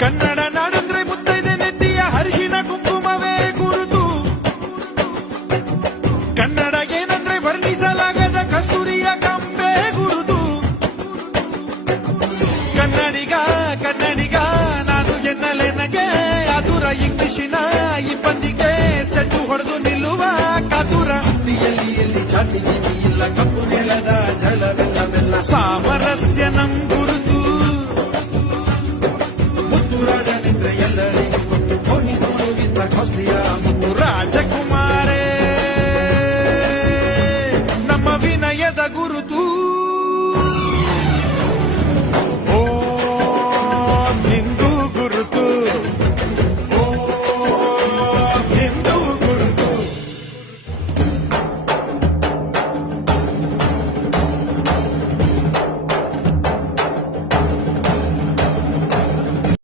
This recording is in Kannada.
ಕನ್ನಡ ನಾಡಂದ್ರೆ ಮುತ್ತೈದೆ ನೆತ್ತಿಯ ಹರಿಶಿನ ಕುಂಕುಮವೇ ಗುರುತು. ಕನ್ನಡ ಏನಂದ್ರೆ ವರ್ಣಿಸಲಾಗದ ಕಸ್ತೂರಿಯ ಕಂಬೆ ಗುರುತು. ಕನ್ನಡಿಗ ಕನ್ನಡಿಗ ನಾನು ಎನ್ನಲೆನಗೆ ಆತುರ ಇಂಗ್ಲಿಶಿನ ಇಬ್ಬಂದಿಗೆ ಸೆಟ್ಟು ಹೊಡೆದು ನಿಲ್ಲುವ ಕಾತುರ. ಎಲ್ಲಿ ಜಾತಿ ಗೀತಿ ಇಲ್ಲ ಕಪ್ಪು ನೆಲದ ಜಲವೆಲ್ಲವೆಲ್ಲ ಸಾಮರಸ್ಯ ನಮ್ ಗುರುತು. ಮುತ್ತುರಾಜನಿದ್ರೆ ಎಲ್ಲರಿಗೂ ಕೊಟ್ಟು ಕೋಹಿನೂರು ಇಂಥ ಕಾಸ್ಟ್ಲಿಯ